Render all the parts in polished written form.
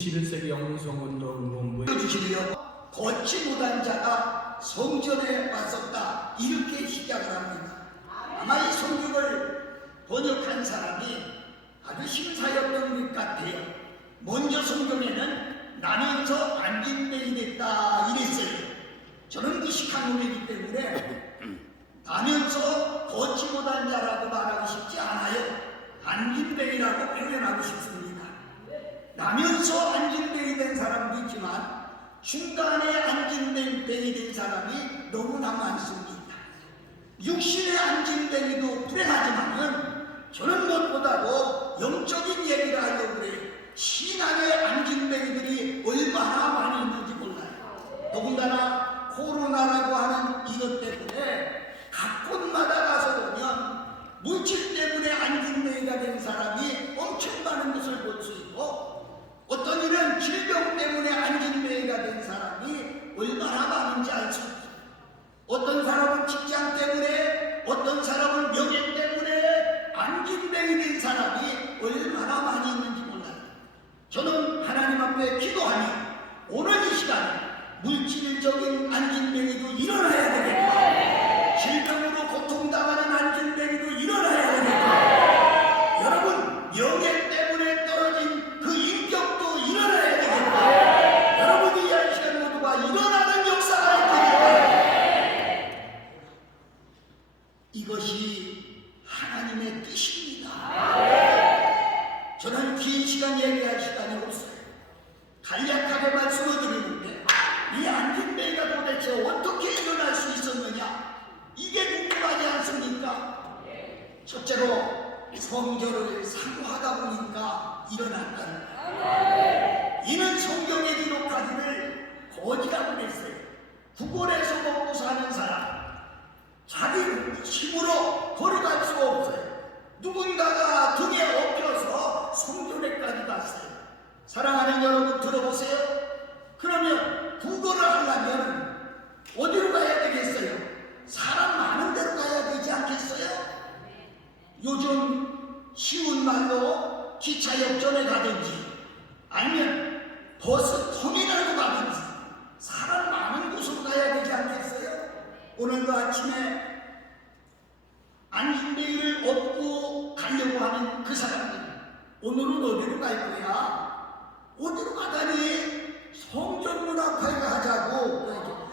21세기 영성운동 보여주시려 걷지 못한 자가 성전에 왔었다, 이렇게 시작을 합니다. 아마 이 성경을 번역한 사람이 아주 심사였던 것 같아요. 먼저 성경에는 나면서 안진뱅이 됐다 이랬어요. 저는 무식한 놈이기 때문에 나면서 걷지 못한 자라고 말하고 싶지 않아요. 안진뱅이라고 표현하고 싶습니다. 나면서 안진뱅이 된 사람도 있지만 중간에 안진뱅이 된 사람이 너무나 많습니다. 육신의 안진뱅이도 불행하지만은 저는 무엇보다도 영적인 얘기를 하려고 그래요. 신앙의 안진뱅이들이 얼마나 많이 있는지 몰라요. 더군다나 코로나라고 하는 이것 때문에 각 곳마다 가서 보면 물질 때문에 안진뱅이가 된 사람이 엄청 많은 것을 볼 수 있고, 어떤 일은 질병 때문에 안진뱅이가 된 사람이 얼마나 많은지 알 수 있어요. 어떤 사람은 직장 때문에, 어떤 사람은 명예 때문에 안진뱅이 된 사람이 얼마나 많이 있는지 몰라요. 저는 하나님 앞에 기도하니 오늘 이 시간에 물질적인 안진뱅이도 일어나야 되겠다. 질병으로 고통당하는 안진뱅이도 일어나야 되겠다. 여러분, 명예 때문에 떨어진 그 인격도 일어나야 되겠다. 여러분이 이 한 시간 모두가 일어나는 역사가 있겠다. 이것이 하나님의 뜻입니다. 저는 긴 시간 얘기할 시간이 없어요. 간략하게 말씀을 드리는데, 이 안진뱅이가 도대체 어떻게 일어날 수 있었느냐, 이게 궁금하지 않습니까? 첫째로 성전을 사모하다 보니까 일어났다는 거예요. 이는 성경에 기록하기를 거지라고 그랬어요. 구걸에서 먹고 사는 사람, 자기 힘으로 걸어갈 수가 없어요. 누군가가 등에 업혀서 성전에까지 갔어요. 사랑하는 여러분, 들어보세요. 그러면 구걸을 하려면 어디로 가야 되겠어요? 사람 많은 데로 가야 되지 않겠어요? 요즘 쉬운 말로 기차역전에 가든지 아니면 버스 터미널로 가든지 사람 많은 곳으로 가야 되지 않겠어요? 오늘도 아침에 안진뱅이를 얻고 가려고 하는 그 사람들, 오늘은 어디로 갈 거야? 어디로 가다니? 성전문 앞에 가자고. 아이고,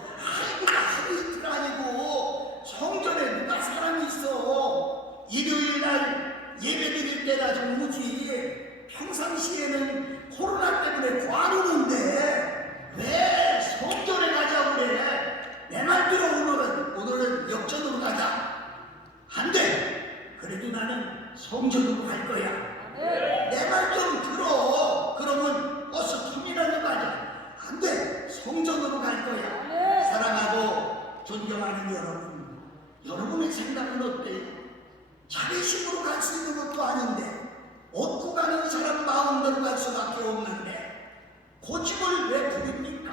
하루 이틀 아니고 성전에 누가 사람이 있어? 일요일날 예배드릴 때나 좀 오지. 평상시에는 코로나 때문에 과누는데 왜 성전에 가자고 그래? 내 말 들어. 오늘은 역전으로 가자. 안 돼. 그래도 나는 성전으로 갈 거야. 내 말 좀 들어. 그러면 버스 터미널로 가자. 안 돼. 성전으로 갈 거야. 사랑하고 존경하는 여러분, 여러분의 생각은 어때요? 자기 힘으로 갈 수 있는 것도 아닌데, 얻고 가는 사람 마음대로 갈 수밖에 없는데 고집을 왜 부립니까?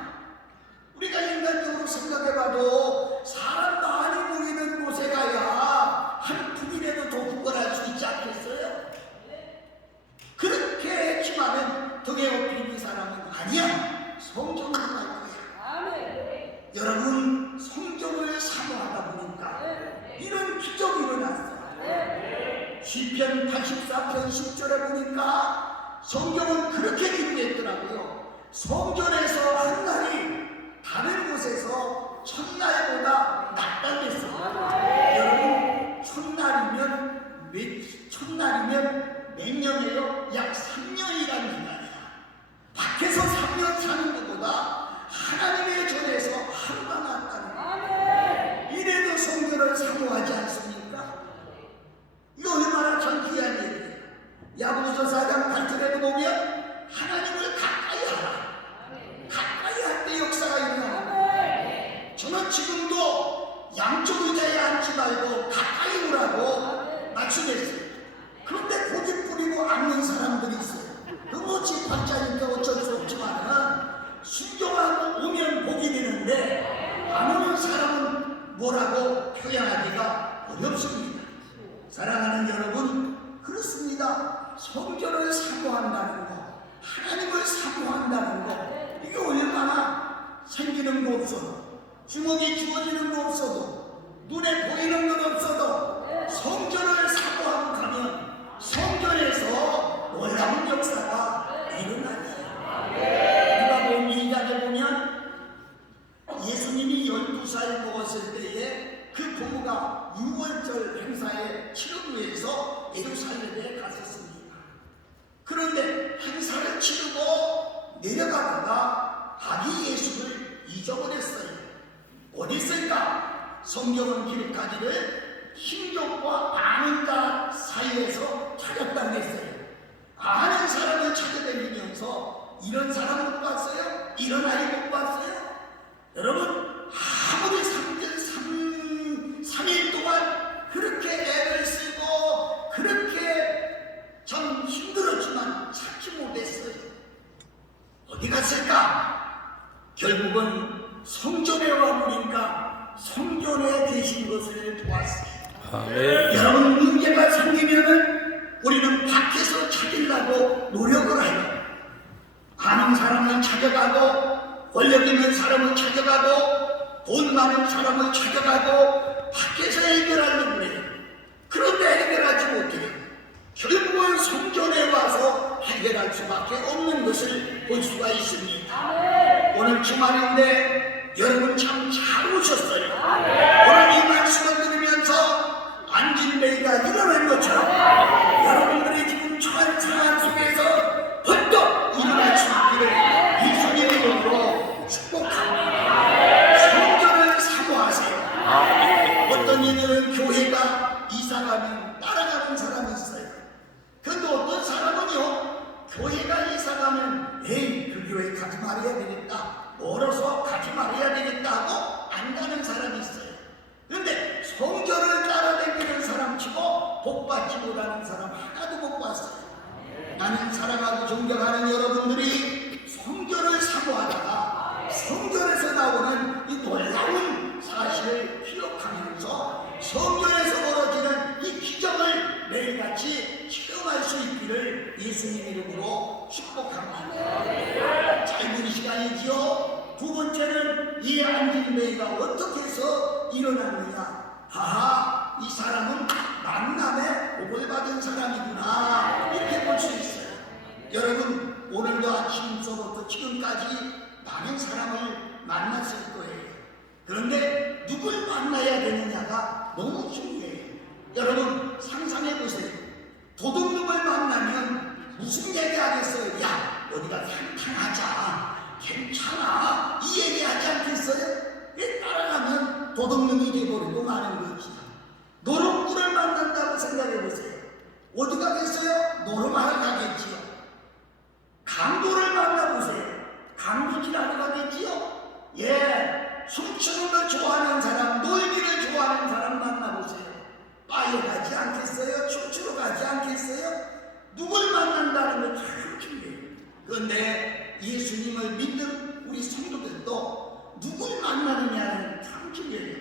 우리가 인간적으로 생각해봐도 사람 많이 모이는 곳에 가야 한 분이라도 더 구걸할 수 있지 않겠어요? 그렇게 했지만은 등에 업힌 이 사람은 아니야, 성전으로 갈 거야. 여러분, 성전을 사모하다 보니까 이런 기적이 일어났어요. 시편 84편 10절에 보니까 성경은 그렇게 기록했더라고요. 성전에서 한 날이 다른 곳에서 첫날보다 낫다 그랬어요. 여러분, 첫날이면 몇 년이에요? 약 3년이라는 기간이야. 밖에서 3년 사는 것보다 하나님의 전에서 하루가 낫다는 거예요. 이래도 성전을 사모하지 않습니까? 이거 얼마나 참 귀한 얘기예요. 야고보서 4장 8절에도 보면 하나님을 가까이 하라. 가까이 할 때 역사가 일어나요. 저는 지금도 양쪽 의자에 앉지 말고 가까이 오라고 말씀했어요. 그런데 고집 부리고 앉는 사람들이 있어요. 너무 집팔자니까 어쩔 수 없지만은 순종하고 오면 복이 되는데 안 오는 사람은 뭐라고 표현하기가 어렵습니다. 사랑하는 여러분, 그렇습니다. 성전을 사모한다는 것, 하나님을 사모한다는 거 없어도, 주먹이 주어지는 거 없어도, 눈에 보이는 건 없어도 성전을 사모하고 가면 성전에서 놀라운 역사가 일어나요. 누가복음 2장에 보면 예수님이 12살 먹었을 때에 그 부모가 6월절 행사에 치르기 위해서 예루살렘에 갔었습니다. 그런데 행사를 치르고 내려가다가 아기 예수를 잊어버렸어요. 어디 있을까? 성경은 기록하기를 신족과 아는 자 사이에서 찾았다고 했어요. 아는 사람을 찾아다니면서 이런 사람 못 봤어요? 이런 아이 못 봤어요? 여러분, 아무리 3일 동안 그렇게 애를 쓰고 그렇게 참 힘들었지만 찾지 못했어요. 어디 갔을까? 결국은 성전에 와보니까 성전에 계신 것을 보았어요. 여러분, 문제가 생기면은 우리는 밖에서 찾으려고 노력을 해요. 아는 사람을 찾아가고, 권력 있는 사람을 찾아가고, 돈 많은 사람을 찾아가고, 밖에서 해결하려고 해요. 그런데 해결하지 못해요. 결국은 성전에 와서 해결할 수밖에 없는 것을 볼 수가 있습니다. 오늘 주말인데 여러분 참 잘 오셨어요. 오늘 이 말씀을 들으면서 안진뱅이가 일어난 것처럼 여러분들이 지금 처한 상황 속에서 벌떡 일어날 수 있기를 예수님의 이름으로 축복합니다. 성전을 사모하세요. 어떤 이들은 교회가 이사가면 따라가는 사람이 있어요. 근데 어떤 사람은요, 교회가 이사가면 에이 그 교회 가지 말아야 되겠다, 멀어서 가지 말아야 되겠다 하고 안 가는 사람이 있어요. 그런데 성전을 따라다니는 사람 치고 복받지 못하는 사람 하나도 못 봤어요. 나는 사랑하고 존경하는 여러분들이 성전을 사모하다가 성전에서 나오는 이 놀라운 사실을 기억하면서 성전에서 벌어지는 이 기적을 매일같이 체험할 수 있기를 예수님 이름으로 축복합니다. 짧은 시간이지요. 두 번째는 이 안진뱅이가 어떻게 해서 일어났느냐. 하하, 이 사람은 만남에 복을 받은 사람이구나, 이렇게 볼 수 있어요. 여러분, 오늘도 아침서부터 지금까지 많은 사람을 만났을 거예요. 그런데 누굴 만나야 되느냐가 너무 중요해요. 여러분 상상해 보세요. 도둑놈을 만나면 무슨 얘기 하겠어요? 야, 어디가 한탄하자, 괜찮아, 이 얘기 하지 않겠어요? 따라가면 도둑놈이 돼버리고 마는 거지. 노름꾼을 만난다고 생각해 보세요. 어디 가겠어요? 노름하러 가겠지요. 강도를 만나보세요. 강도질하러 가겠지요. 예, 춤추는 걸 좋아하는 사람, 놀기를 좋아하는 사람 만나보세요. 빠에 가지 않겠어요? 춤추러 가지 않겠어요? 누굴 만난다는 건 참 중요해요. 그런데 예수님을 믿는 우리 성도들도 누굴 만나느냐는 참 중요해요.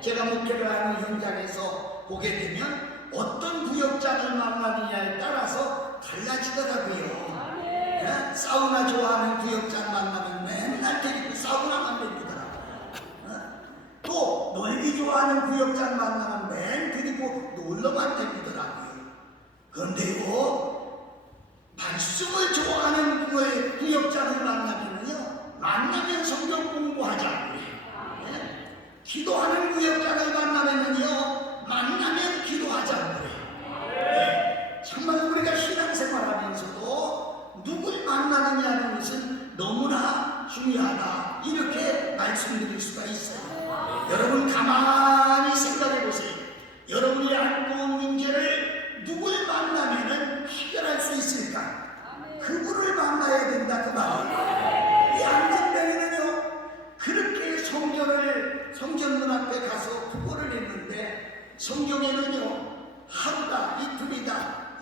제가 목회를 하는 현장에서 보게 되면 어떤 구역장을 만나느냐에 따라서 달라지더라고요. 예? 사우나 좋아하는 구역장 만나면 맨날 데리고 사우나만 데리더라고요. 또 놀기 좋아하는 구역장 만나면 맨 데리고 놀러만 데리더라고요. 그런데요, 말씀을 좋아하는 구역장을 만나면요, 만나면 성경 공부하자고요. 예? 기도하는 구역장을 만나면요, 만나면 기도하자고요. 예? 정말 우리가 신앙생활하면서도 누굴 만나느냐는 것은 너무나 중요하다, 이렇게 말씀드릴 수가 있어요. 여러분 가만히 생각해 보세요. 여러분이 안 좋은 문제를 누굴 만나면 해결할 수 있을까? 그분을 만나야 된다, 그 말이에요. 이 안진뱅이는요, 그렇게 성전 문 앞에 가서 구걸을 했는데, 성경에는요, 하루다, 이틀이다,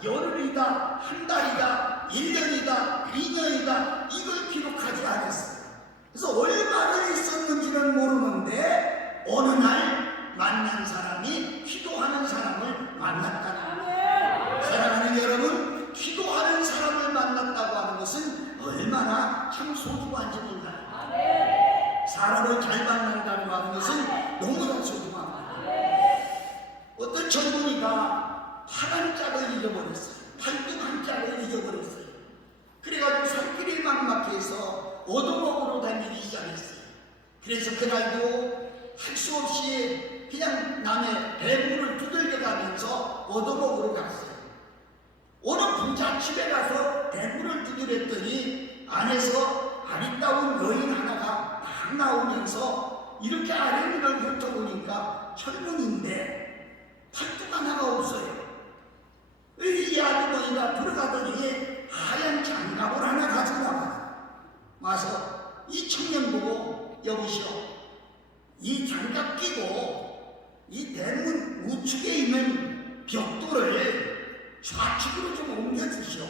열흘이다, 한 달이다, 1년이다, 2년이다, 이걸 기록하지 않았어요. 그래서 얼마나 있었는지는 모르는데 어느 날 만난 사람이 기도하는 사람을 만났다는 거예요. 사랑하는 여러분, 기도하는 사람을 만났다고 하는 것은 얼마나 참 소중한지 몰라요. 사람을 잘 만난다고 하는 것은 너무나 소중합니다. 어떤 젊은이가 파란 짝을 잊어버렸어요. 팔뚝한 짝을 잊어버렸어요. 그래가지고 산길이 막막해서 오도목으로 다니기 시작했어요. 그래서 그날도 할 수 없이 그냥 남의 배문을 두들겨 가면서 오도목으로 갔어요. 어느 부잣집에 가서 배문을 두드렸더니 안에서 아리따운 여인 하나가 딱 나오면서 이렇게 아랫니를 훑어보니까 젊은인데 팔뚝 하나가 없어요. 이 아주머니가 들어가더니 하얀 장갑을 하나 가지고 와서 이 청년 보고 여보시오, 이 장갑 끼고 이 대문 우측에 있는 벽돌을 좌측으로 좀 옮겨주시오.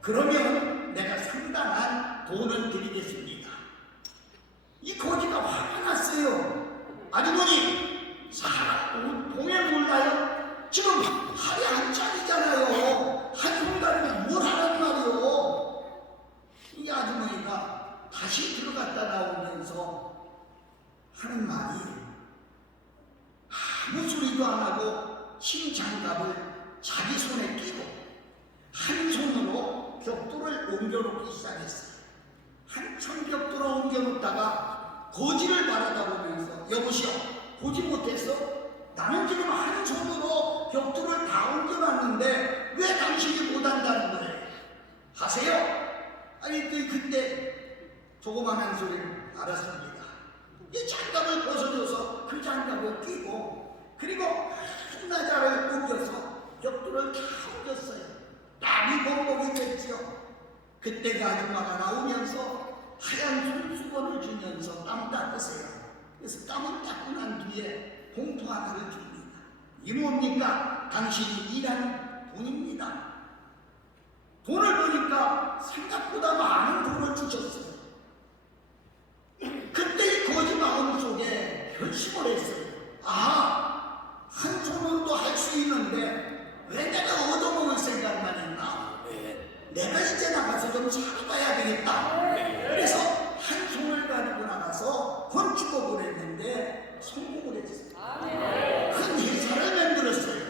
그러면 내가 상당한 돈을 드리겠습니다. 이 거지가 화가 났어요. 아주머니, 사람 봉에 몰라요? 지금 하루에 한 짝이잖아요. 한 손가락에 뭘 하란 말이요. 이 아주머니가 다시 들어갔다 나오면서 하는 말이, 아무 소리도 안 하고 흰 장갑을 자기 손에 끼고 한 손으로 벽돌을 옮겨놓기 시작했어요. 한참 벽돌을 옮겨놓다가 거지를 바라다보면서 여보시오, 보지 못했어? 나는 지금 한 손으로 벽돌을 다 옮겨놨는데 왜 당신이 못한다는 거예요? 하세요? 아니 그때 조그만한 소리를 알았습니다. 이 장갑을 벗어줘서 그 장갑을 끼고 그리고 한나자를 옮겨서 벽돌을 다 옮겼어요. 땀이 범벅이 됐지요. 그때 그 아줌마가 나오면서 하얀 손수건을 주면서 땀 닦으세요. 그래서 땀을 닦고 난 뒤에 봉투 하나를 줍니다. 이 뭡니까? 당신이 일한 돈입니다. 돈을 보니까 생각보다 많은 돈을 주셨어요. 그때 이 거지 마음속에 결심을 했어요. 아, 한 손으로도 할 수 있는데 왜 내가 얻어먹을 생각만 했나? 내가 이제 나가서 좀 살아봐야 되겠다. 그래서 한 손을 가지고 나가서 건축업을 했는데 성공을 했어요. 큰 회사를 만들었어요.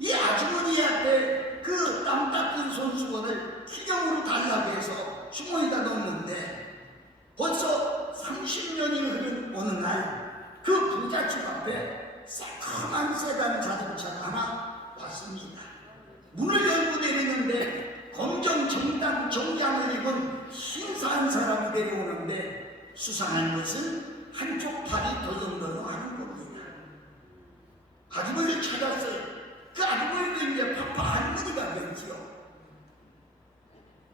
이 아주머니한테 그 땀 닦은 손수건을 기념으로 달라고 해서 주머니에다 넣었는데 벌써 30년이 흐른 어느 날 그 부잣집 앞에 새카만 세단 자동차가 하나 왔습니다. 문을 열고 내리는데 검정 정장을 입은 신사한 사람이 내려오는데 수상한 것은 한쪽 팔이 덜렁덜렁하는 겁니다. 아주머니를 찾았어요. 그 아주머니도 이제 파파 할머니가 됐지요.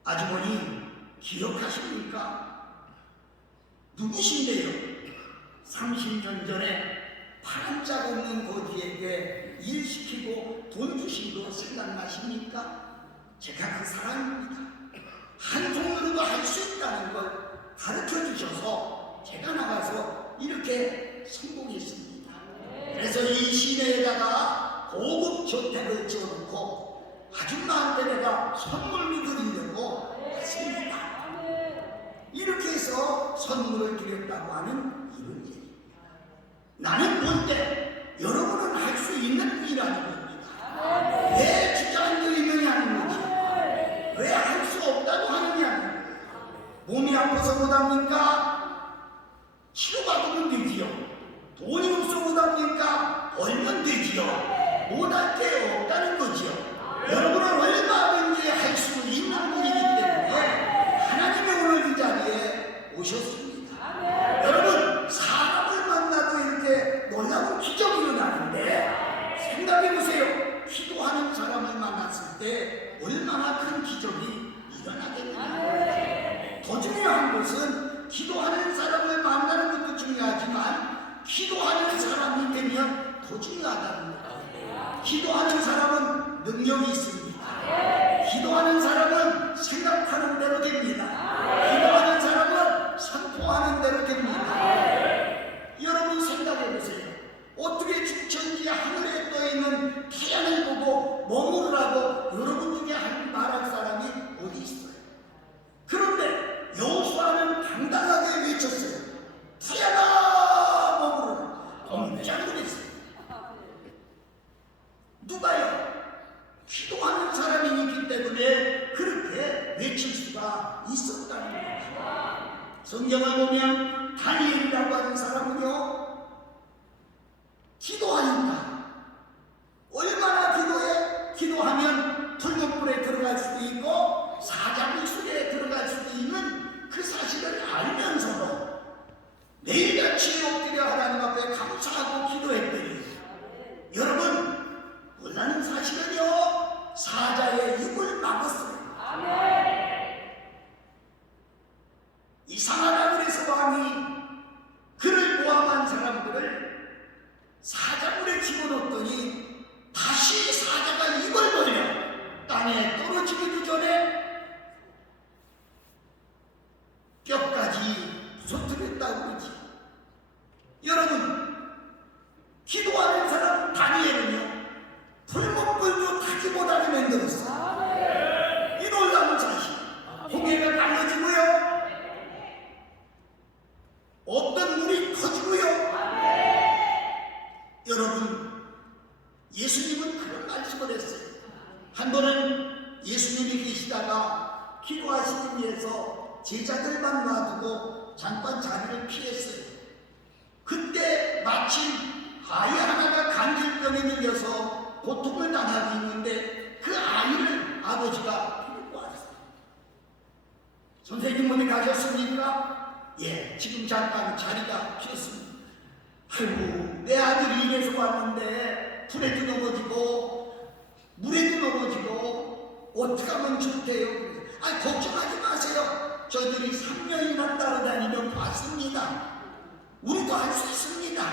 아주머니 기억하십니까? 누구신데요? 30년 전에 파란 짝 없는 거지에게 일시키고 돈 주신 거 생각나십니까? 제가 그 사람입니다. 한 손으로도 할 수 있다는 걸 가르쳐 주셔서 제가 나가서 이렇게 성공했습니다. 그래서 이 시내에다가 고급 주택을 지어놓고 아줌마한테 내가 선물로 드리려고 했습니다. 이렇게 해서 선물을 드렸다고 하는 이런 얘기입니다. 나는 볼 때 여러분은 할 수 있는 일이라는 겁니다. 왜 주저앉아 있느냐는 거지. 왜 할 수 없다고 하느냐는 거예요. 몸이 아파서 못합니까? 치료받으면 되지요. 돈이 없어 못합니까? 벌면 되지요. 못할 게 없다는 거지요. 여러분은 얼마든지 할 수 있는 분이기 때문에 하나님의 오늘 이 자리에 오셨습니다. 여러분, 사람을 만나도 이렇게 놀라운 기적이 일어나는데 생각해보세요. 기도하는 사람을 만났을 때 얼마나 큰 기적이 일어나겠느냐. 더 중요한 것은 기도하는 사람을 만나는 것도 중요하지만 기도하는 사람이 되면 더 중요하다는 거예요. 기도하는 사람은 능력이 있습니다. 기도하는 사람은 생각하는 대로 됩니다. 기도하는 사람은 선포하는 대로 됩니다. 여러분 생각해보세요. 어떻게 주천지 하늘에 떠있는 태양을 보고 머무르라고 여러분 중에 말할 사람이 어디 있어요? 그런데 여호수아는 당당하게 외쳤어요. 먹었다는 거예요. 성경을 보면 다니엘이라고 하는 사람은요, 기도하니까 얼마나 기도하면 풀무불에 들어갈 수도 있고 사자굴 속에 들어갈 수도 있는 그 사실을 알면서도 매일같이 엎드려 하나님 앞에 감사하고 기도했더니, 여러분 몰라는 사실은요, 사자의 입을 막았어요. 이상하다 그래서 왕이 그를 모함한 사람들을 사자굴에 집어넣었더니 다시 사자가 입을 벌려 땅에 떨어지기도 전에 뼈까지 부서뜨렸다고 그러지. 여러분, 기도하는 사람 다니엘은요, 풀무불도 타지 못하게 만들었어요. 이 놀라운 사실. 홍해가 갈라지고요, 없던 물이 터지고요. 여러분, 예수님은 그런 말씀을 했어요. 한 번은 예수님이 계시다가 기도하시기 위해서 제자들만 놔두고 잠깐 자리를 피했어요. 그때 마침 아이 하나가 간질병에 걸려서 고통을 당하고 있는데 그 아이를 아버지가 데리고 왔어요. 선생님 어디 가셨습니까? 예, 지금 잠깐 자리가 비었습니다. 아이고, 내 아들이 이래서 왔는데 불에도 넘어지고 물에도 넘어지고 어떻게 하면 좋대요? 아니, 걱정하지 마세요. 저희들이 3년이나 따라다니면 봤습니다. 우리도 할 수 있습니다.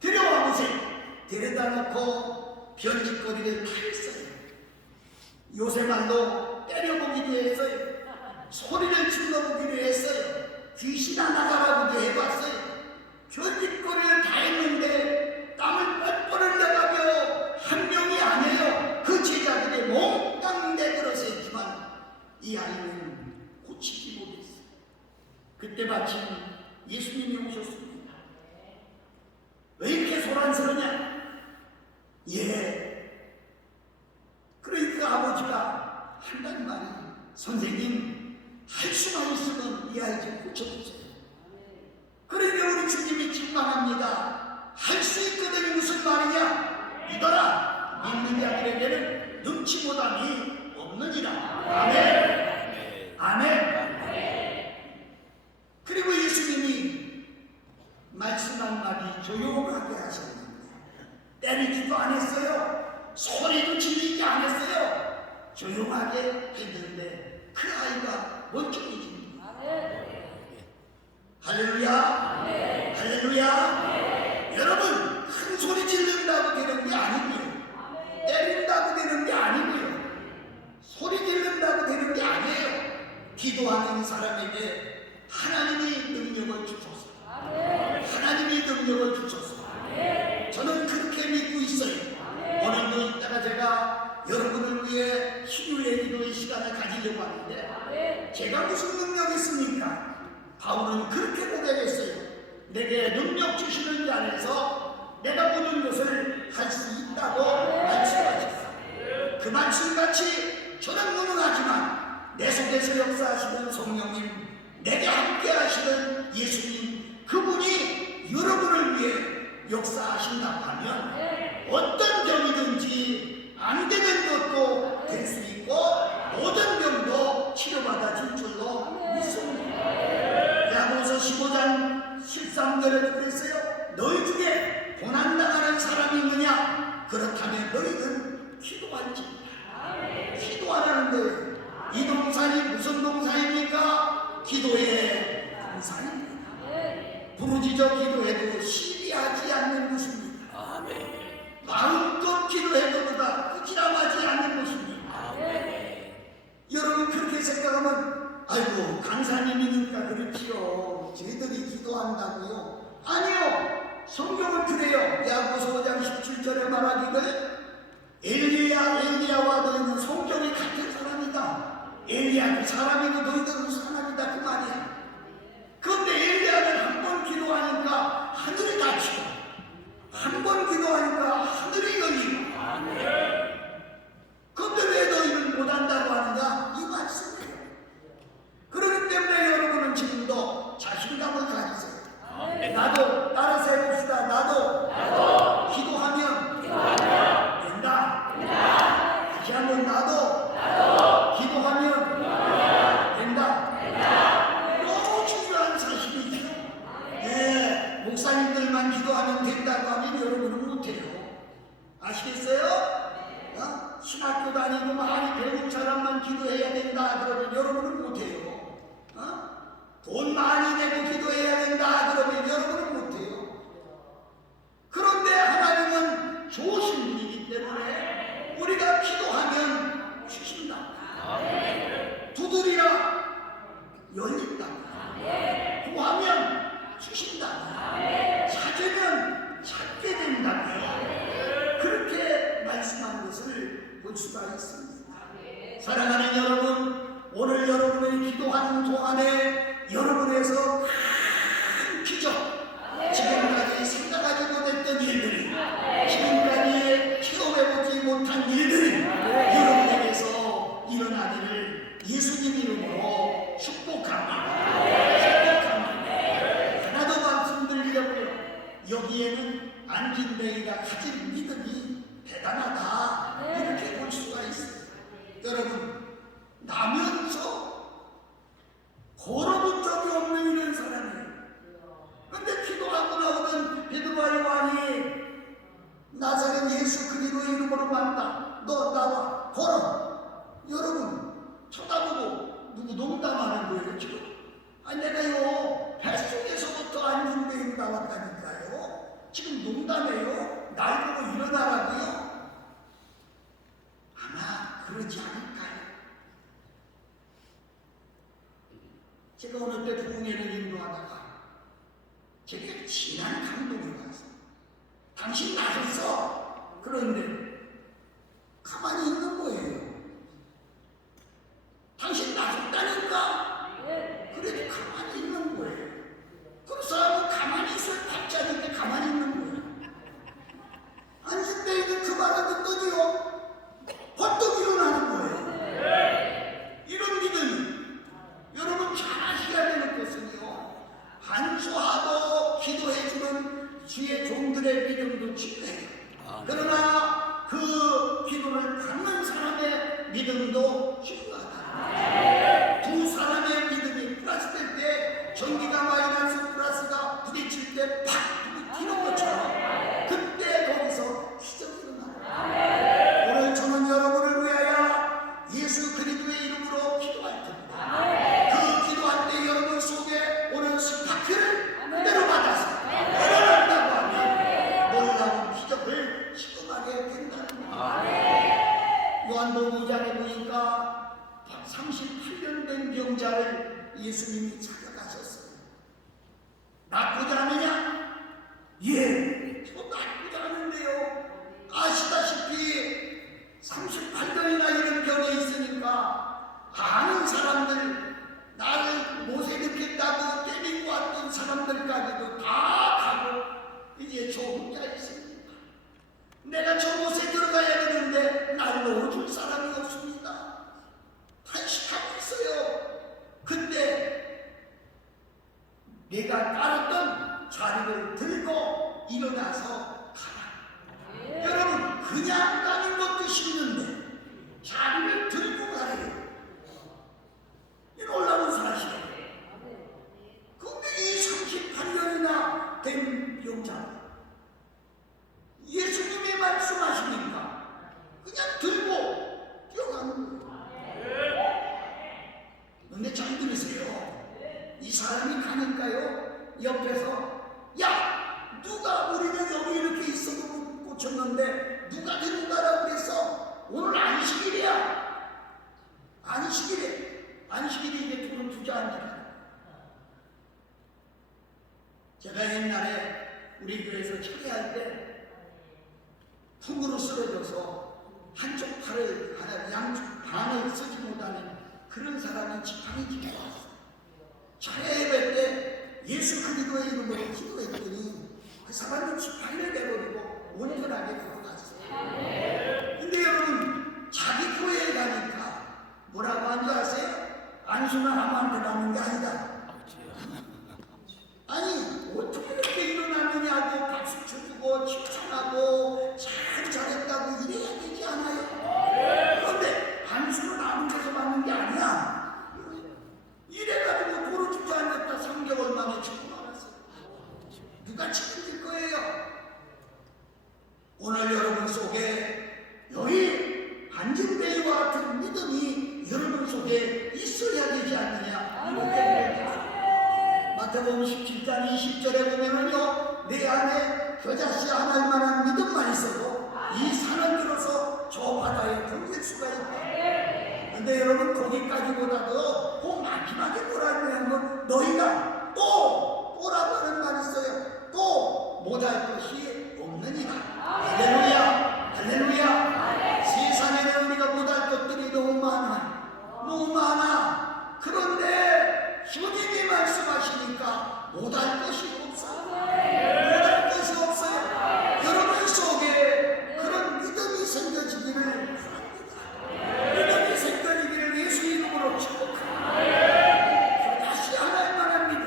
데려와 보세요. 데려다 놓고 변짓거리를 다 했어요. 요새 말로 때려보기도 했어요. 소리를 질러보기도 했어요. 귀신 하나 가라고도 해봤어요. 변짓거리를 다 했는데 땀을 뻘뻘 흘려가며 한 명이 아니에요. 그 제자들의 몽땅 내버려서 했지만 이 아이는 고치지 못했어요. 그때 마침 예수님이 오셨습니다. 왜 이렇게 소란스러냐? 예, 그러니까 아버지가 한단 말이, 선생님 할 수만 있으면 이 아이 좀 고쳐주세요. 그러니까 우리 주님이 책망합니다. 할 수 있거든. 무슨 말이냐? 믿어라. 믿는 자들에게는 능치보담이 없느니라. 아멘. 아멘. 그리고 예수님이 말씀한 말이 조용하게 하셨는데 때리지도 않았어요. 소리도 지르지 않았어요. 조용하게 했는데 그 아이가 멀쩡해집니다. 할렐루야. 할렐루야. 여러분, 큰 소리 지른다고 되는 게 아니고요, 때린다고 되는 게 아니고요, 소리 지른다고 되는 게 아니에요. 기도하는 사람에게 하나님이 능력을 주셔서, 하나님이 능력을 주셔서 저는 그렇게 믿고 있어요. 오늘도 이따가 제가 여러분을 위해 희유의 기도의 시간을 가지려고 하는데, 제가 무슨 능력이 있습니까? 바울은 그렇게 고백했어요. 내게 능력 주시는 자 안에서 내가 모든 것을 할 수 있다고 말씀하셨어요. 그 말씀같이 저는 무능하지만 내 속에서 역사하시는 성령님, 내게 함께 하시는 예수님, 그분이 여러분을 위해 역사하신다고 하면 어떤 병이든지 안 되는 것도 될 수 있고 모든 병도 치료받아 줄 줄로 믿습니다. 야고보서 15장 13절에도 그랬어요. 너희 중에 고난당하는 사람이 있느냐? 그렇다면 너희는 기도할지니라. 기도하라는 거예요. 이 동산이 무슨 동산입니까? 기도의 동산입니다. 부르짖어 기도해도 시비하지 않는 것입니다. 마음껏 기도해도 누가 꾸지람하지 않는 것입니다. 여러분, 그렇게 생각하면 아이고 강사님이니까 그렇지요, 저희들이 기도한다고요? 아니요, 성경은 그래요. 야고보서 5장 17절에 말하기를 엘리야와 너희는 성격이 같은 사람이다. 엘리야 그 사람이고 너희들은 사람이다, 그 말이야. 그런데 엘리야는 한 번 기도하니까 하늘이 닫히고 한 번 기도하니까 하늘이 열리고. 그런데 왜 너희는 못한다고 하는가? 이 말씀이에요. 열린다. 구하면 주신다. 찾으면 찾게 된다. 그렇게 말씀한 것을 볼 수가 있습니다. 사랑하는 여러분, 오늘 여러분이 기도하는 동안에 여러분에서 큰 기적, 지금까지 생각하지 못했던 일들이, 지금까지 체험해보지 못한 일들이 여러분에게서 일어나기를 예수님 이름으로 축복합니다. 하나 더 말씀드리려고요. 여기에는 안진뱅이가 가진 믿음이 대단하다, 이렇게 볼 수가 있어요. 여러분, 나면서 걸어본 적이 없는 이런 사람이에요. 근데 기도하고 나오던 베드로와 요한이 나사렛 예수 그리스도의 이름으로 만나, 너 나와 걸어. 여러분, 쳐다보고 누구 농담하는 거예요 지금? 아니 내가요 뱃속에서부터 안진뱅이 나왔다니까요. 지금 농담해요? 날 보고 일어나라고요? 아마 그러지 않을까요? 제가 어느 때 부흥회를 인도하다가 제게 진한 감동이 왔어요. 당신 나셨어. 그런데 가만히 있는 거예요. 당신 나셨다니까? 그래도 가만히 있는 거예요. 그 사람은 가만히 있어야 받지 않을 때 가만히 있는 거예요. 안진뱅이는 그 말을 듣더니요 벌떡 일어나는 거예요. 이런 믿음이 여러분 잘 아셔야 되는 것은요, 한수하고 기도해주는 주의 종들의 믿음도 중요해요. 그러나 그 기도를 받는 사람의 믿음도 중요하다. 두 사람의 믿음이 플러스될 때, 전기가 마이너스 플러스가 부딪힐 때 팍 튀는 것처럼 그때 거기서 기적이 일어나요. 오늘 저는 여러분을 위하여 예수 그리스도의 이름으로 기도할 겁니다. 그 기도할 때 여러분 속에 오늘 스파크를 그대로 받아서 일어난다고 하면 놀라운 기적을 시험하게 된다는 거예요. 요한복음 2장에 보니까 38년 된 병자를 예수님이 찾아가셨어요. 나쁘지 않느냐? 예, 저 나쁘지 않은데요. 아시다시피 38년이나 이런 병에 있으니까 아는 사람들, 나를 못에 넣겠다고 때리고 왔던 사람들까지도 다 가고 이제 저 혼자 있습니다. 내가 저 못에 들어가야 되는데 날 넣어줄 사람이 없습니다. 탄식하고 있어요. 근데 내가 깔았던 자리를 들고 일어나서 가라. 여러분, 그냥 가는 것도 힘든데 자리를 들고 가래요. 이 놀라운 사실이에요. 근데 이 38년이나 된 병자, 예수님이 말씀하시니까 그냥 들고 뛰어가는 거예요. 근데 잘 들으세요. 이 사람이 가니까요, 옆에서 야, 누가 우리는 여기 이렇게 있어도 못 고쳤는데 누가 데리고 가라고 그랬어? 오늘 안식일이야. 안식일에 안식일이 이게 두번 주저앉으라. 제가 옛날에 우리 교회에서 철회할 때 풍으로 쓰러져서 한쪽 팔을 양쪽 반을 쓰지 못하는 그런 사람이 지팡이 집에 왔어요. 철회 예배 때 예수 그리스도의 이름으로 기도했더니 그 사람이 지팡이를 내버리고 온전하게 걸어갔어요. 근데 여러분, 자기 교회에 가니까 뭐라고 한 줄 아세요? 안수나 남한테 받는 게 아니다. 아니, 어떻게 이렇게 일어났느냐고 박수 쳐주고 칭찬하고 참 잘했다고 이래야 되지 않아요? 그런데 안수는 아무 데서 받는 게 아니야. 이래가지고 도로 주저앉았다 3개월 만에 죽고 말았어요. 누가 책임질 거예요? 오늘 여러분 속에 여기 안진뱅이와 같은 믿음이 여러분 속에 있어야 되지 않느냐, 이렇게 마태복음 17장 20절에 보면은요, 내 안에 겨자씨 하나일 만한 믿음만 있어도 이 산을 들어서 저 바다에 던질 수가 있다. 근데 여러분 거기까지보다도 그 마지막에 뭐라고 하면 너희가 또라고 하는 말이 있어요. 또 못할 것이 없느니라. 할렐루야, 할렐루야. 세상에는 우리가 못할 것들이 너무 많아. 그런데 주님이 말씀하시니까 못할 것이 없어요. 못할 것이 없어요. 여러분 속에 그런 믿음이 생겨지기를 바랍니다. 믿음이 생겨지기를 예수 이름으로 축복합니다. 다시 하나님 만한 믿음.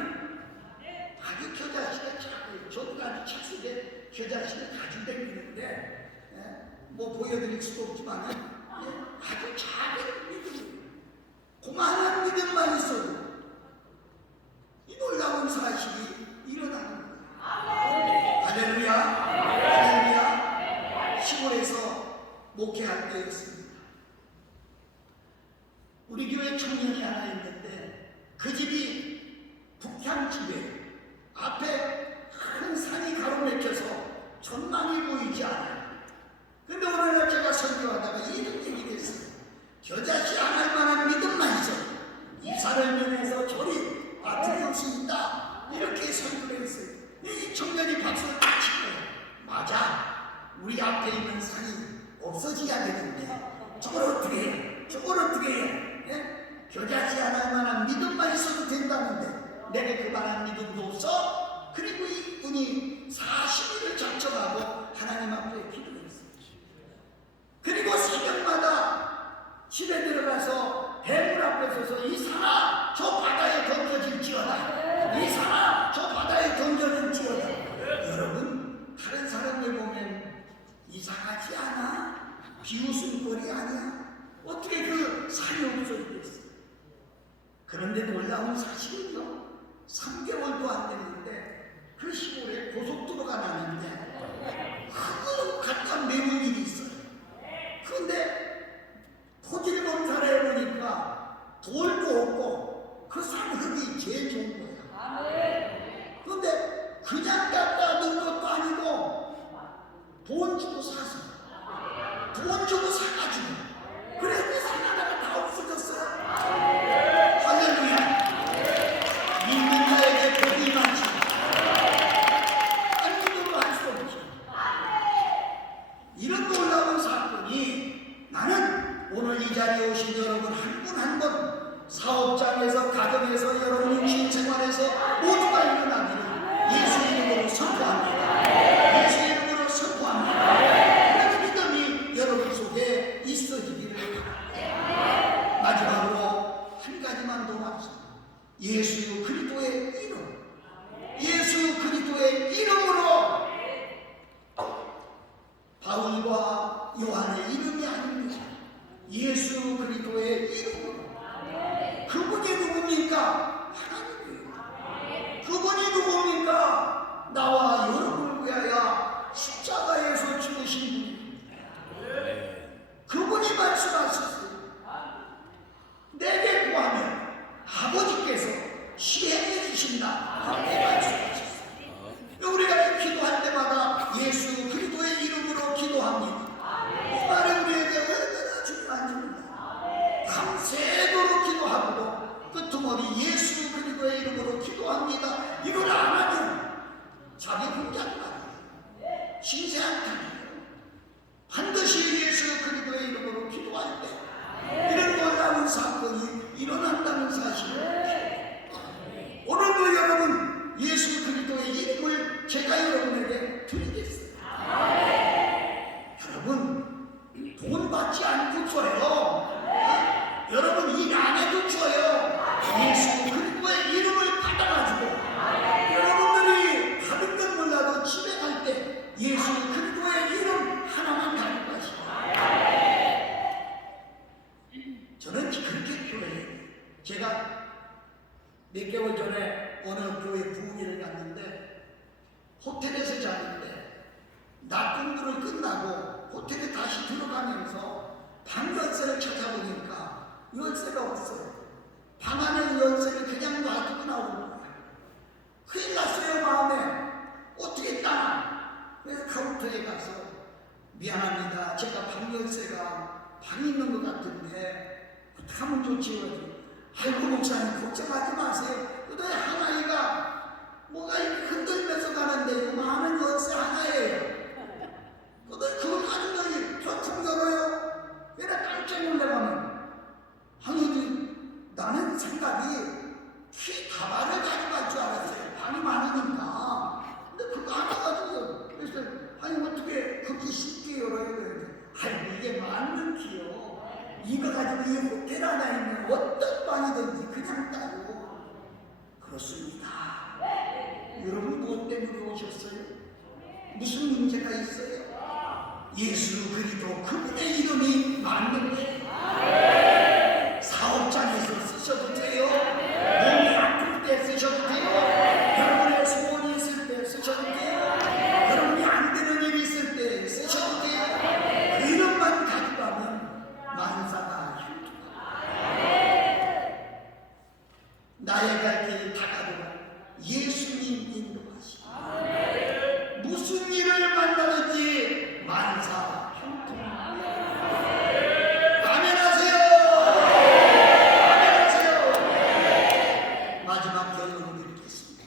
아주 겨자씨가 작아요. 저도 아주 착하게 겨자씨를 가지고 다니는데 뭐 보여드릴 수도 없지만 아주 작은 믿음이에요. 고만한 믿음만 있어도 이 놀라운 사실이 일어나는 거예요. 할렐루야, 할렐루야. 시골에서 목회할 때였습니다. 우리 교회 청년이 하나 있는데 그 집이 북향집에 앞에 큰 산이 가로막혀서 전망이 보이지 않아요. 근데 어느 날 제가 설교하다가 이런 얘기를 했어요. 겨자씨 안 할 만한 믿음만 있어 이 산을 면해서 저리 들을 수 있다. 이렇게 설교를 했어요. 이 청년이 박수를 딱 치고 맞아. 우리 앞에 있는 산이 없어져야 되는데 저걸 어떻게 해? 저걸 어떻게 해? 겨자씨 안 할 만한 믿음만 있어도 된다는데 내게 그만한 믿음도 없어? 그리고 이분이 40일을 작정하고 하나님 앞에 기도를 했어요. 그리고 새벽마다 집에 들어가서 대문 앞에 서서 이 산아 저 바다에 던져질지어다. 이 산아 저 바다에 던져질지어다. 여러분 다른 사람들 보면 이상하지 않아? 비웃음거리 아니야? 어떻게 그 산이 없어지겠어? 그런데 놀라운 사실은요, 3개월도 안 됐는데 그 시골에 고속도로가 나는데 그거 갖다 메운 일이 있어요. 그런데 토지를 검사를 해보니까 돌도 없고 그 산흙이 제일 좋은 거야. 그런데 그냥 갖다 놓은 것도 아니고 돈 주고 사서 돈 주고 사가지고 그래서 그 산 하나가 다 없어졌어요. 할렐루야. 믿는 자에게 복이 많지. 안 믿으면 할 수 없지. 이런 놀라운 사건이 나는 오늘 이 자리에 오신 여러분 한 분 한 분 사업장에서 가정에서 여러분 신생활에서 모두가 일어나기를 예수 이름으로 선포합니다. 예수 이름으로 선포합니다. 그런 믿음이 여러분 속에 있어지기를 바랍니다. 마지막으로 한 가지만 더 말씀드립니다. 예수 그리스도의 이름, 예수 그리스도의 이름으로 바울과 요한의 이름이 아닙니다. 예수 그리스도의 이름으로. 그분이 누굽니까? 하나님이에요. 그분이 누굽니까? 나와 여러분을 위하여 십자가에서 죽으신 분입니다. 그분이 말씀하셨어요. 내게 구하면 아버지께서 시행해 주신다. 그렇게 말씀하셨어요. 우리가 기도할 때마다 예수 그리스도의 이름으로 기도합니다. 이 말은 우리에게 얼마나 중요한 일입니다. 밤새도록 기도하고도 끄트머리 예수 그리스도의 이름으로 기도합니다. 이걸 안 하면 자기 혼자가 신세한탄이에요. 반드시 예수 그리스도의 이름으로 기도할 때 이런 놀라운 사건이 일어난다는 사실을 오늘도 여러분 예수 그리스도의 이름을 제가 여러분에게 드리겠어요. 여러분 돈 받지 않고 줘요. 여러분 일 안 해도 줘요. 예수 그리스도의 이름을 받아가지고 여러분들이 다른 건 몰라도 집에 갈 때 예수 그리스도의 이름 하나만 가지고 가시고 저는 그렇게 교회에 제가 몇 개월 전에 어느 교회 부흥회를 갔는데 호텔에서 자는데 낮 공부를 끝나고 호텔에 다시 들어가면서 방 열쇠를 찾아보니까 열쇠가 없어요. 방 안에 열쇠를 그냥 놔두고 나오는 거예요. 큰일 났어요. 마음에 어떻게 했다. 그래서 카운터에 가서 미안합니다. 제가 방 열쇠가 방에 있는 것 같은데 그렇습니다. 여러분 무엇 때문에 오셨어요? 무슨 문제가 있어요? 예수 그리스도 그분의 이름이 맞는데 사업장에서 쓰셔도 돼요. 몸이 아플 때 쓰셔도 돼요. 여러분의 소원이 있을 때 쓰셔도 돼요. 여러분이 안 되는 일이 있을 때 쓰셔도 돼요. 그 이름만 가지고 하면 만사가 흉투가 나의 갈 길 다가도록 예수님 인도하시고 무슨 일을 만나든지 만사 형통. 아멘하세요. 아멘하세요. 마지막 결론을 드리겠습니다.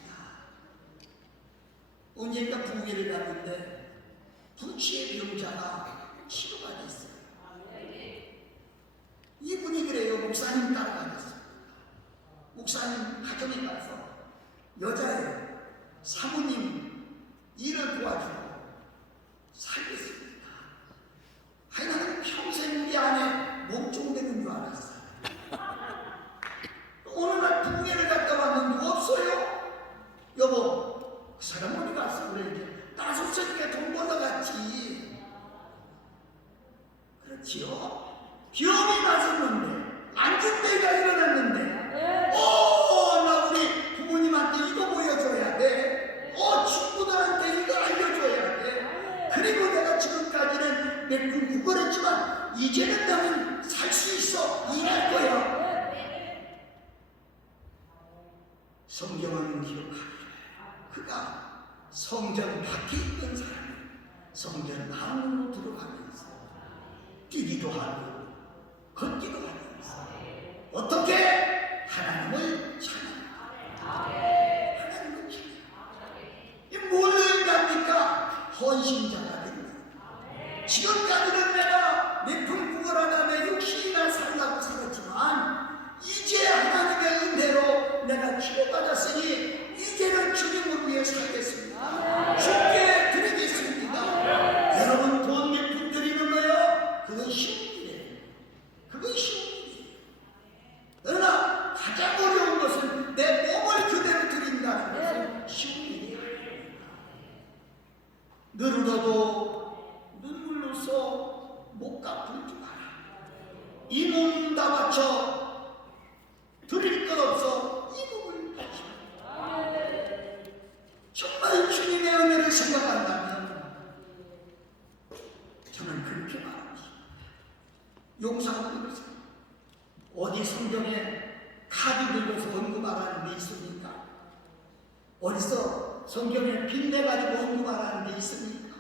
언젠가 부흥회를 갔는데 부치의 병자가 치료가 됐어요. 이분이 그래요. 목사님 따라가겠어요. 목사님 가정에 가서 여자예요. 사모님 일을 도와주고 살겠습니다. 아니 나는 평생 우리 안에 몸종되는 줄 알았어요. 어느 날 부흥회를 갔다 왔는데 없어요. 여보 그 사람 어디 갔어? 그래 이제 나섰으니까 돈 벌러 갔지. 그렇지요. 병이 나섰는데 앉은 데가 일어났는데 나 우리 부모님한테 이거 보여줘야 돼. 친구들한테 이거 알려줘야 돼. 그리고 내가 지금까지는 몇 구걸했지만 이제는 나는 살 수 있어. 일할 거야. 성경은 기록하기를 그가 성전 밖에 있던 사람이 성전 안으로 들어가면서 뛰기도 하고 걷기도 하면서 어떻게 하나님을 찬양합니다. 하나님을 찬양합니다. 뭘 합니까? 헌신자가 된다. 지금까지는 내가 몇푼 구걸하다 내 60이나 살라고 살았지만 이제 하나님의 은혜로 내가 치료받았으니 이제는 주님을 위해 살겠습니다. 주께 드리겠습니다. 여러분 돈 몇 푼 드리는 거요? 그건 쉬운 일이에요. 그건 쉬운 일이에요. 그러나 가장 어려운 것은 내 몸을 그대로 드린다는 것은 쉬운 일이에요. 늘 울어도 눈물로써 못 갚을 줄 알아. 이 몸 다 바쳐 드릴 것 없어 이 몸을 바쳐. 정말 주님의 은혜를 생각한다면 저는 그렇게 말합니다. 용서하는 것은 어디 성경에 카드 긁어서 언급하라는 게 있습니까? 어디서 성경에 빚내 가지고 언급하라는 게 있습니까?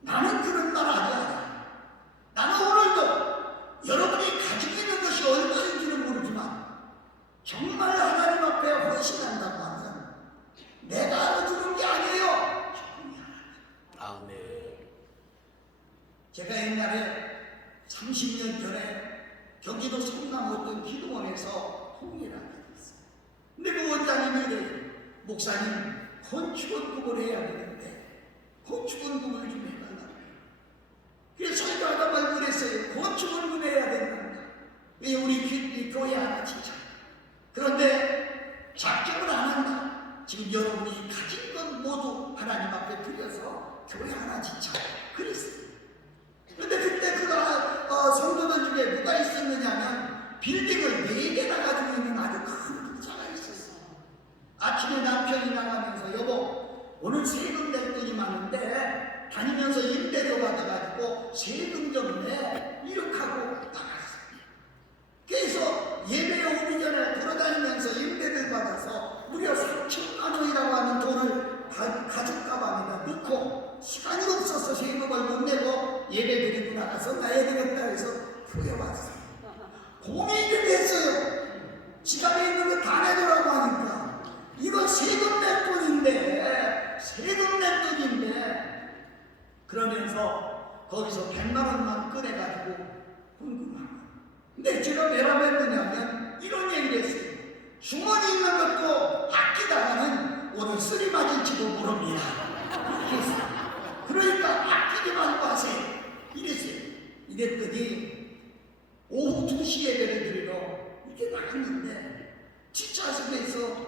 나는 그런 말 하지 않아요. 나는 오늘도 여러분이 가지고 있는 것이 얼마인지는 모르지만 정말 하나님 앞에 헌신한다고 하면 내가 알아주는 게 아니에요. 주님이 알아요. 아멘. 제가 옛날에 30년 전에 경기도 성남 어떤 기도원에서 통일을 하게 됐어요. 근데 그 원장님이 이래요. 목사님 건축원금을 해야 되는데 건축원금을 좀 해달라고. 그래서 설교하다 말고 그랬어요. 건축원금 해야 된단다. 왜 우리 교회 하나 진짜. 그런데 작정을 안 한다. 지금 여러분이 가진 것 모두 하나님 앞에 드려서 교회 하나 진짜 그랬어요. 그런데 그때 그가 성도들 중에 누가 있었느냐면 빌딩을 4개나 가지고 있는 아주 큰 부자가 있었어. 아침에 남편이 나가면서 여보 오늘 세금 낼 돈이 많은데 다니면서 임대료 받아가지고 세금 좀 내 이렇게 하고 나갔어. 그래서 예배에 오기 전에 돌아다니면서 임대를 받아서 무려 3천만 원이라고 하는 돈을 가죽 가방에다 넣고 시간이 없어서 세금을 못 내고 예배 드리고 나가서 나야 되겠다 해서 교회 왔어요. 고민이 됐어요. 지갑에 있는 거 다 내더라고 하니까 이거 세금 낼 돈인데 그러면서 거기서 100만 원만 꺼내가지고 헌금한 거예요. 근데 제가 왜라 했느냐면 이런 얘기를 했어요. 주머니 있는 것도 아끼다가는 오늘 쓰리 맞을지도 모릅니다. 이렇게 했어요. 그러니까 아끼지 말고 하세요. 이랬어요. 이랬더니 오후 2시 예배를 드리러 이렇게 나갔는데 지하실에서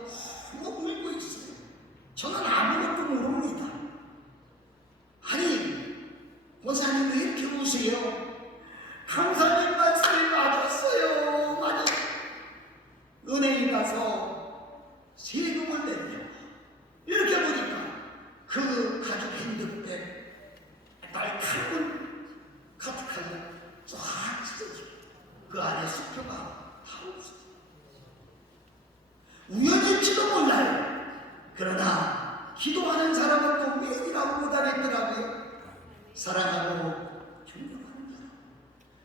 그러나 기도하는 사람은 또 매일이라고 못하겠더라고요. 사랑하고 존경합니다.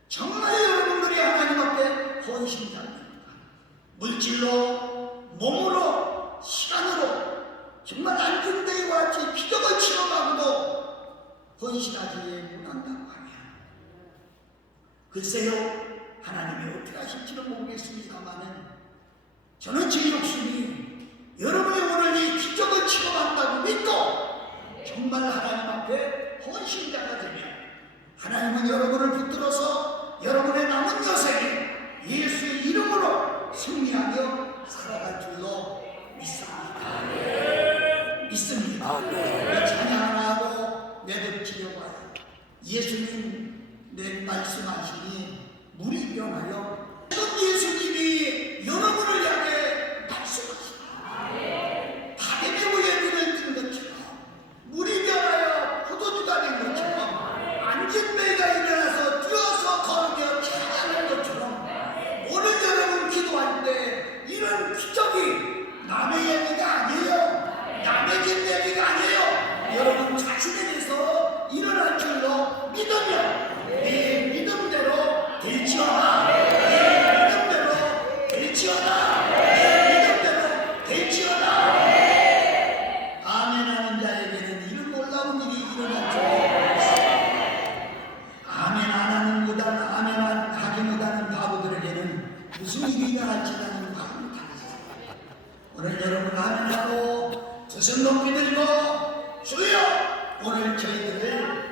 정말 여러분들이 하나님 앞에 헌신합니다. 물질로, 몸으로, 시간으로 정말 안중대와 같이 기적을 치러가고도 헌신하기에 못한다고 하면 글쎄요, 하나님이 어떻게 하실지는 모르겠습니다만은 저는 제 욕심이 여러분이 오늘 이 기적을 치러간다고 믿고 정말 하나님 앞에 헌신자가 되면 하나님은 여러분을 붙들어서 여러분의 남은 여생에 예수의 이름으로 승리하며 살아갈 줄로 믿습니다. 믿습니다. 찬양을 하고 내뱉으려고 하여 예수님 내 말씀하시니 물이 변하여 예수님이 여러분을 향해 말씀하십니다. 바람의 위에 눈을 뜬 것처럼 물이 변하여 포도주가 된 것처럼 앉은 배가 일어나서 뛰어서 걸으며 찬양하는 것처럼 오늘 여러분 기도할 때 이런 기적이 남의 얘기가 아니에요. 남의 집 얘기가 아니에요. 여러분 자신에게서 일어날 줄로 믿으며 내 믿음대로 될지어다. 내 믿음대로 될지어다. 내 믿음대로 될지어다. 아멘하는 자에게는 이런 놀라운 일이 일어날 줄로 믿습니다. 아멘 안 하는 보다는 아멘 하기 못하는 바보들에게는 무슨 일이 일어날지 나는 말을 못하겠습니다. 오늘 여러분 아멘하고 두손 높이 들고 주여 오늘 저희들을